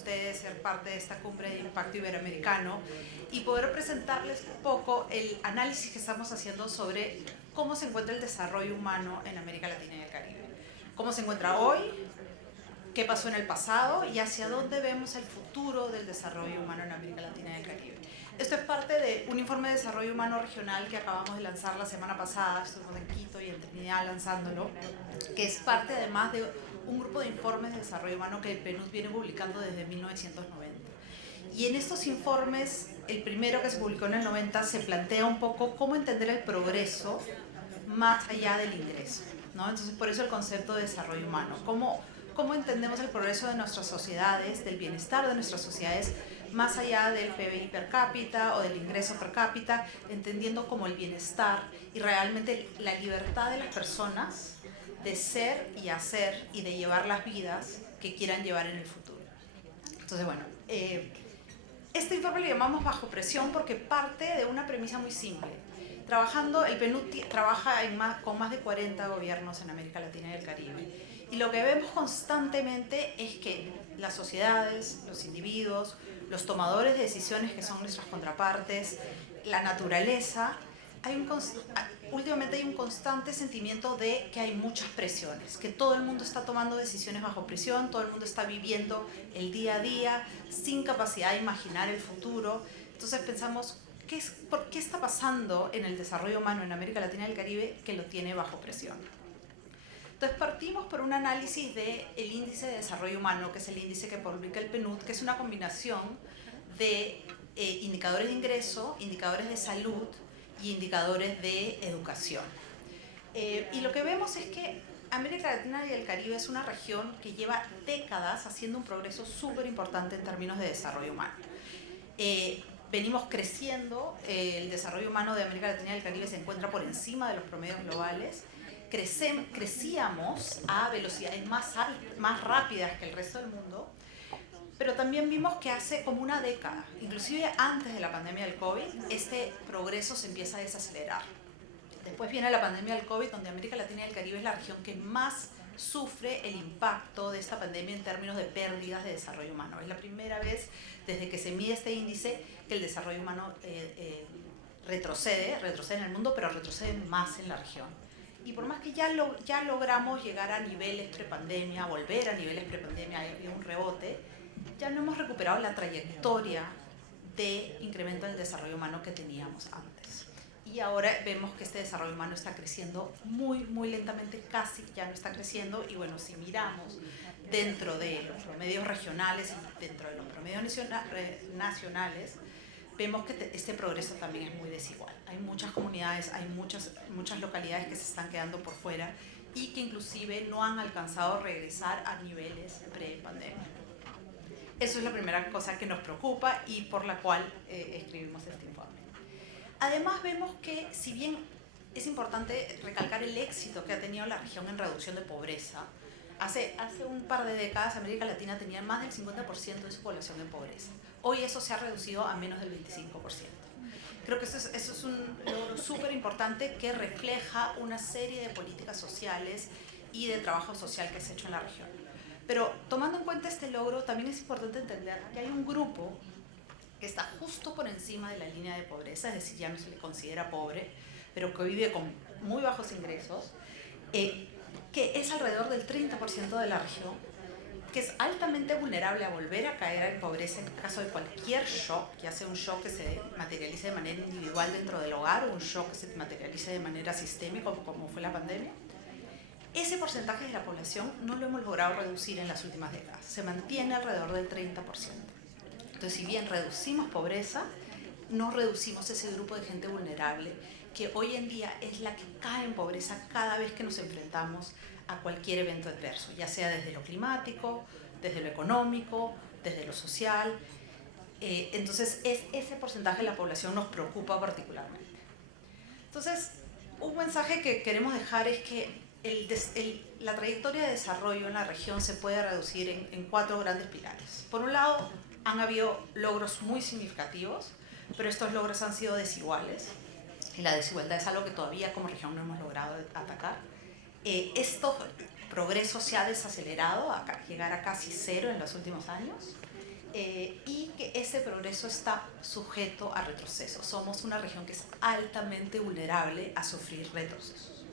ustedes ser parte de esta cumbre de impacto iberoamericano y poder presentarles un poco el análisis que estamos haciendo sobre cómo se encuentra el desarrollo humano en América Latina y el Caribe. Cómo se encuentra hoy, qué pasó en el pasado y hacia dónde vemos el futuro del desarrollo humano en América Latina y el Caribe. Esto es parte de un informe de desarrollo humano regional que acabamos de lanzar la semana pasada, estuvimos en Quito y en Trinidad lanzándolo, que es parte además de un grupo de informes de desarrollo humano que el PNUD viene publicando desde 1990. Y en estos informes, el primero que se publicó en el 90, se plantea un poco cómo entender el progreso más allá del ingreso, ¿no? Entonces, por eso el concepto de desarrollo humano. ¿Cómo entendemos el progreso de nuestras sociedades, del bienestar de nuestras sociedades, más allá del PBI per cápita o del ingreso per cápita, entendiendo como el bienestar y realmente la libertad de las personas de ser y hacer y de llevar las vidas que quieran llevar en el futuro? Entonces, bueno, este informe lo llamamos Bajo Presión porque parte de una premisa muy simple. El PNUD trabaja con más de 40 gobiernos en América Latina y el Caribe. Y lo que vemos constantemente es que las sociedades, los individuos, los tomadores de decisiones que son nuestras contrapartes, la naturaleza, últimamente hay un constante sentimiento de que hay muchas presiones, que todo el mundo está tomando decisiones bajo presión, todo el mundo está viviendo el día a día sin capacidad de imaginar el futuro. Entonces pensamos, ¿por qué está pasando en el desarrollo humano en América Latina y el Caribe que lo tiene bajo presión? Entonces partimos por un análisis del índice de desarrollo humano, que es el índice que publica el PNUD, que es una combinación de indicadores de ingreso, indicadores de salud y indicadores de educación. Y lo que vemos es que América Latina y el Caribe es una región que lleva décadas haciendo un progreso súper importante en términos de desarrollo humano. Venimos creciendo, el desarrollo humano de América Latina y el Caribe se encuentra por encima de los promedios globales. Crecíamos a velocidades más rápidas que el resto del mundo, pero también vimos que hace como una década, inclusive antes de la pandemia del COVID, este progreso se empieza a desacelerar. Después viene la pandemia del COVID, donde América Latina y el Caribe es la región que más sufre el impacto de esta pandemia en términos de pérdidas de desarrollo humano. Es la primera vez desde que se mide este índice que el desarrollo humano retrocede en el mundo, pero retrocede más en la región. Y por más que ya logramos llegar a niveles prepandemia, volver a niveles prepandemia, hay un rebote, ya no hemos recuperado la trayectoria de incremento del desarrollo humano que teníamos antes. Y ahora vemos que este desarrollo humano está creciendo muy lentamente, casi ya no está creciendo. Y bueno, si miramos dentro de los promedios regionales y dentro de los promedios nacionales, vemos que este progreso también es muy desigual. Hay muchas comunidades, hay muchas localidades que se están quedando por fuera y que inclusive no han alcanzado a regresar a niveles pre-pandemia. Eso es la primera cosa que nos preocupa y por la cual escribimos este informe. Además vemos que, si bien es importante recalcar el éxito que ha tenido la región en reducción de pobreza, hace un par de décadas América Latina tenía más del 50% de su población en pobreza. Hoy eso se ha reducido a menos del 25%. Creo que eso es un logro súper importante que refleja una serie de políticas sociales y de trabajo social que se ha hecho en la región. Pero tomando en cuenta este logro, también es importante entender que hay un grupo que está justo por encima de la línea de pobreza, es decir, ya no se le considera pobre, pero que vive con muy bajos ingresos, que es alrededor del 30% de la región, que es altamente vulnerable a volver a caer en pobreza en caso de cualquier shock, ya sea un shock que se materialice de manera individual dentro del hogar o un shock que se materialice de manera sistémica, como fue la pandemia. Ese porcentaje de la población no lo hemos logrado reducir en las últimas décadas, se mantiene alrededor del 30%. Entonces, si bien reducimos pobreza, no reducimos ese grupo de gente vulnerable que hoy en día es la que cae en pobreza cada vez que nos enfrentamos a cualquier evento adverso, ya sea desde lo climático, desde lo económico, desde lo social. Entonces, ese porcentaje de la población nos preocupa particularmente. Entonces, un mensaje que queremos dejar es que la trayectoria de desarrollo en la región se puede reducir en 4 grandes pilares. Por un lado, han habido logros muy significativos, pero estos logros han sido desiguales. Y la desigualdad es algo que todavía como región no hemos logrado atacar. Este progreso se ha desacelerado a llegar a casi 0 en los últimos años. y que ese progreso está sujeto a retroceso. Somos una región que es altamente vulnerable a sufrir retrocesos.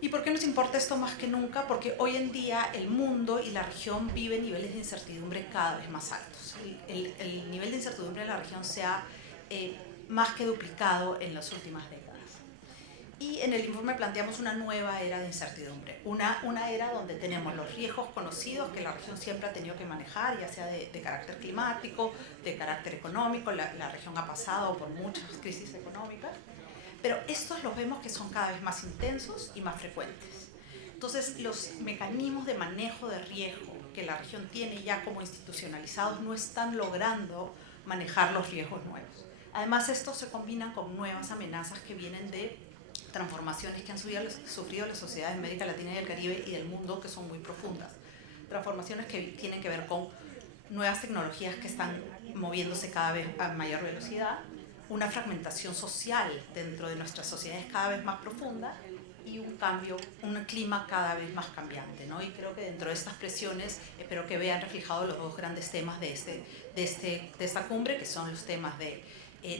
¿Y por qué nos importa esto más que nunca? Porque hoy en día el mundo y la región viven niveles de incertidumbre cada vez más altos. El nivel de incertidumbre en la región se ha más que duplicado en las últimas décadas. Y en el informe planteamos una nueva era de incertidumbre, una era donde tenemos los riesgos conocidos que la región siempre ha tenido que manejar, ya sea de carácter climático, de carácter económico. La región ha pasado por muchas crisis económicas, pero estos los vemos que son cada vez más intensos y más frecuentes. Entonces, los mecanismos de manejo de riesgo que la región tiene ya como institucionalizados no están logrando manejar los riesgos nuevos. Además, estos se combinan con nuevas amenazas que vienen de transformaciones que han sufrido las sociedades de América Latina y del Caribe y del mundo, que son muy profundas. Transformaciones que tienen que ver con nuevas tecnologías que están moviéndose cada vez a mayor velocidad, una fragmentación social dentro de nuestras sociedades cada vez más profunda y un cambio, un clima cada vez más cambiante, ¿no? Y creo que dentro de estas presiones espero que vean reflejados los dos grandes temas de esta cumbre, que son los temas de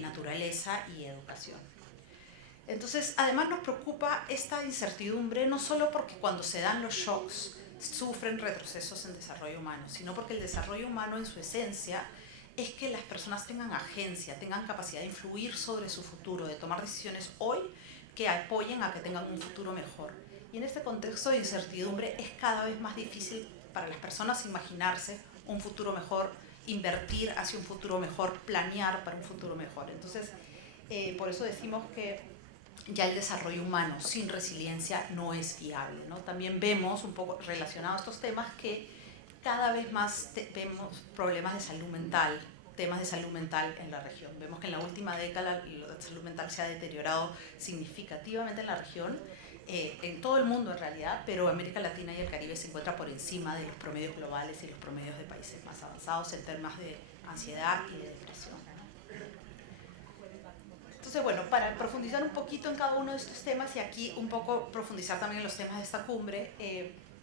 naturaleza y educación. Entonces, además nos preocupa esta incertidumbre, no solo porque cuando se dan los shocks sufren retrocesos en desarrollo humano, sino porque el desarrollo humano en su esencia es que las personas tengan agencia, tengan capacidad de influir sobre su futuro, de tomar decisiones hoy que apoyen a que tengan un futuro mejor. Y en este contexto de incertidumbre es cada vez más difícil para las personas imaginarse un futuro mejor, invertir hacia un futuro mejor, planear para un futuro mejor. Entonces, por eso decimos que ya el desarrollo humano sin resiliencia no es viable, ¿no? También vemos, un poco relacionado a estos temas, que cada vez más vemos problemas de salud mental, temas de salud mental en la región. Vemos que en la última década la salud mental se ha deteriorado significativamente en la región, en todo el mundo en realidad, pero América Latina y el Caribe se encuentra por encima de los promedios globales y los promedios de países más avanzados en temas de ansiedad y de depresión. Entonces, bueno, para profundizar un poquito en cada uno de estos temas y aquí un poco profundizar también en los temas de esta cumbre,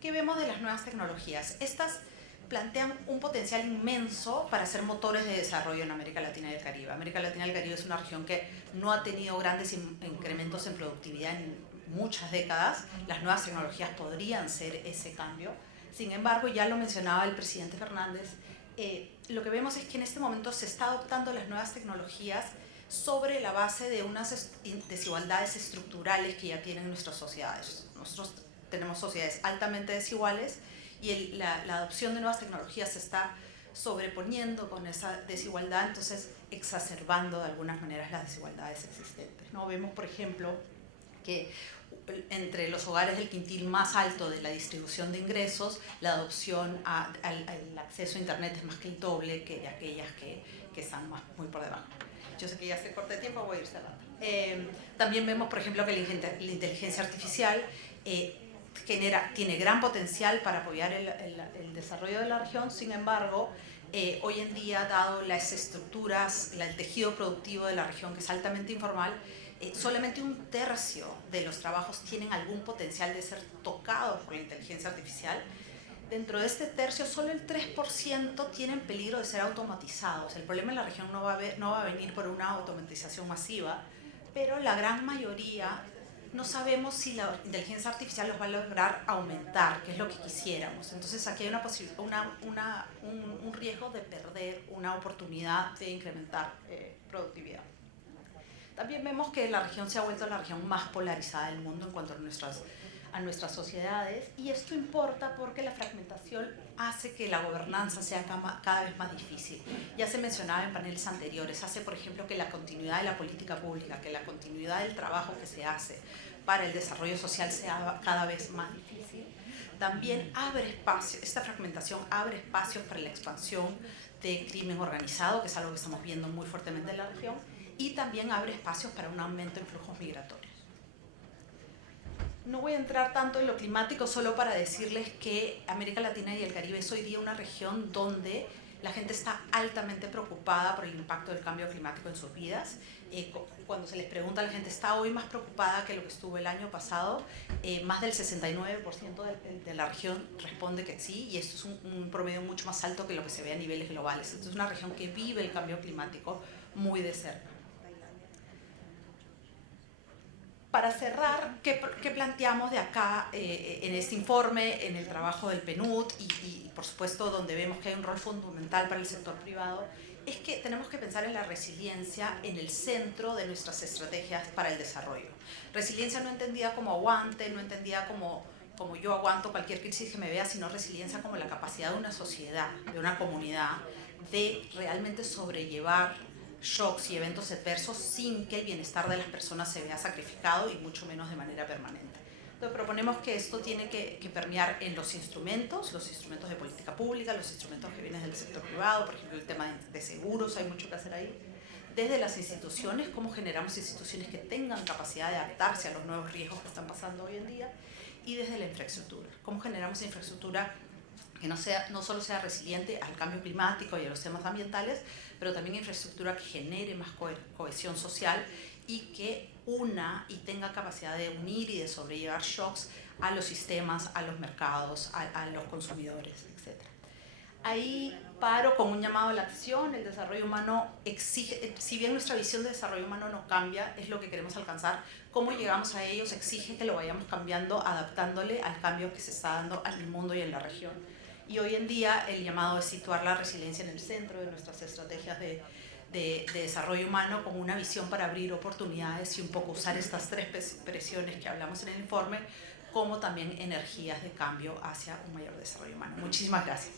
¿qué vemos de las nuevas tecnologías? Estas plantean un potencial inmenso para ser motores de desarrollo en América Latina y el Caribe. América Latina y el Caribe es una región que no ha tenido grandes incrementos en productividad en muchas décadas. Las nuevas tecnologías podrían ser ese cambio. Sin embargo, ya lo mencionaba el presidente Fernández, lo que vemos es que en este momento se está adoptando las nuevas tecnologías sobre la base de unas desigualdades estructurales que ya tienen nuestras sociedades. Nosotros tenemos sociedades altamente desiguales y la adopción de nuevas tecnologías se está sobreponiendo con esa desigualdad, entonces exacerbando de algunas maneras las desigualdades existentes, ¿no? Vemos, por ejemplo, que entre los hogares del quintil más alto de la distribución de ingresos, la adopción al acceso a Internet es más que el doble que de aquellas que están muy por debajo. Yo sé que ya se corta de tiempo, voy a ir cerrando. También vemos, por ejemplo, que la inteligencia artificial tiene gran potencial para apoyar el desarrollo de la región. Sin embargo, hoy en día, dado las estructuras, el tejido productivo de la región, que es altamente informal, solamente un tercio de los trabajos tienen algún potencial de ser tocados por la inteligencia artificial. Dentro de este tercio, solo el 3% tienen peligro de ser automatizados. El problema en la región no va a venir por una automatización masiva, pero la gran mayoría no sabemos si la inteligencia artificial los va a lograr aumentar, que es lo que quisiéramos. Entonces aquí hay un riesgo de perder una oportunidad de incrementar productividad. También vemos que la región se ha vuelto la región más polarizada del mundo en cuanto a nuestras sociedades, y esto importa porque la fragmentación hace que la gobernanza sea cada vez más difícil. Ya se mencionaba en paneles anteriores, hace por ejemplo que la continuidad de la política pública, que la continuidad del trabajo que se hace para el desarrollo social sea cada vez más difícil. También abre espacio, esta fragmentación abre espacios para la expansión de crimen organizado, que es algo que estamos viendo muy fuertemente en la región, y también abre espacios para un aumento en flujos migratorios. No voy a entrar tanto en lo climático, solo para decirles que América Latina y el Caribe es hoy día una región donde La gente está altamente preocupada por el impacto del cambio climático en sus vidas. Cuando se les pregunta, la gente está hoy más preocupada que lo que estuvo el año pasado. Más del 69% de la región responde que sí, y esto es un promedio mucho más alto que lo que se ve a niveles globales. Esto es una región que vive el cambio climático muy de cerca. Para cerrar, ¿qué planteamos de acá en este informe, en el trabajo del PNUD y por supuesto donde vemos que hay un rol fundamental para el sector privado? Es que tenemos que pensar en la resiliencia en el centro de nuestras estrategias para el desarrollo. Resiliencia no entendida como aguante, no entendida como yo aguanto cualquier crisis que me vea, sino resiliencia como la capacidad de una sociedad, de una comunidad, de realmente sobrellevar shocks y eventos adversos sin que el bienestar de las personas se vea sacrificado y mucho menos de manera permanente. Entonces proponemos que esto tiene que permear en los instrumentos de política pública, los instrumentos que vienen del sector privado, por ejemplo el tema de seguros, hay mucho que hacer ahí. Desde las instituciones, cómo generamos instituciones que tengan capacidad de adaptarse a los nuevos riesgos que están pasando hoy en día, y desde la infraestructura, cómo generamos infraestructura que no solo sea resiliente al cambio climático y a los temas ambientales, pero también infraestructura que genere más cohesión social y que una y tenga capacidad de unir y de sobrellevar shocks a los sistemas, a los mercados, a los consumidores, etc. Ahí paro con un llamado a la acción. El desarrollo humano exige, si bien nuestra visión de desarrollo humano no cambia, es lo que queremos alcanzar, cómo llegamos a ellos exige que lo vayamos cambiando, adaptándole al cambio que se está dando en el mundo y en la región. Y hoy en día el llamado es situar la resiliencia en el centro de nuestras estrategias de desarrollo humano, como una visión para abrir oportunidades y un poco usar estas tres presiones que hablamos en el informe como también energías de cambio hacia un mayor desarrollo humano. Muchísimas gracias.